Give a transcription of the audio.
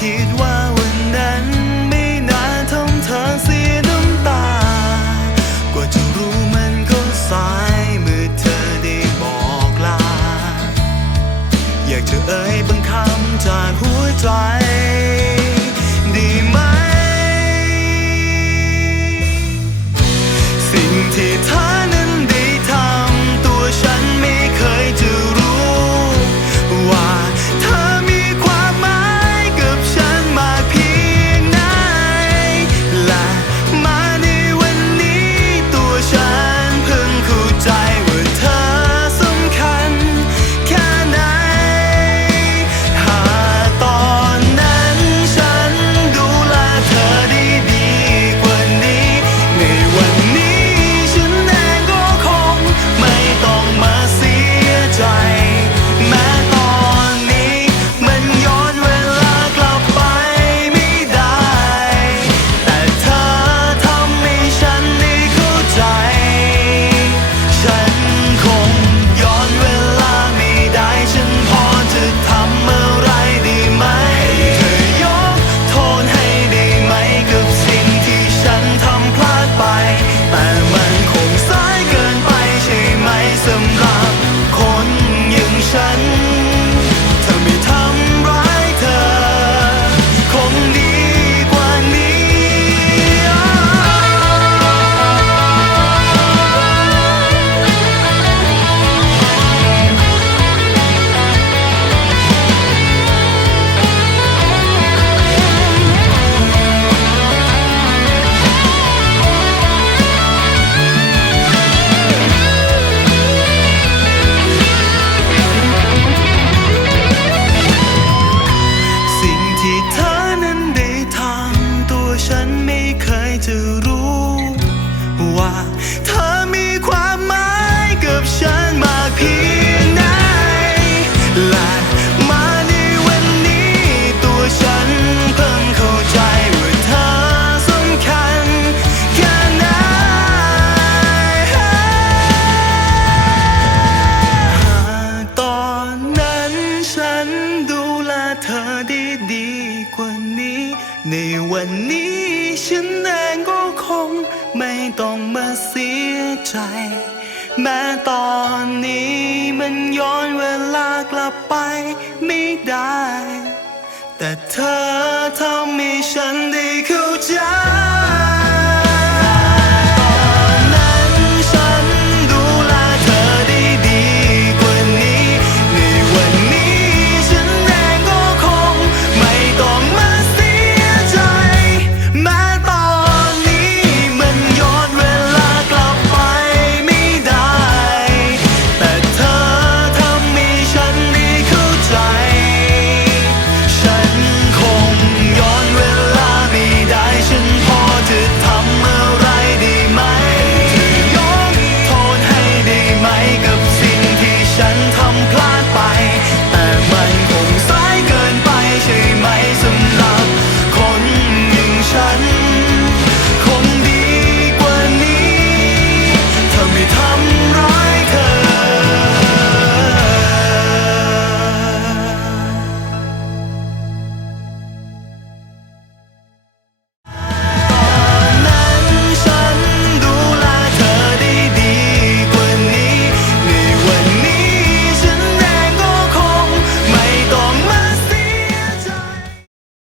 kid. ในวันนี้ฉันเองก็คงไม่ต้องมาเสียใจ แม้ตอนนี้มันย้อนเวลากลับไปไม่ได้ แต่เธอทำให้ฉันได้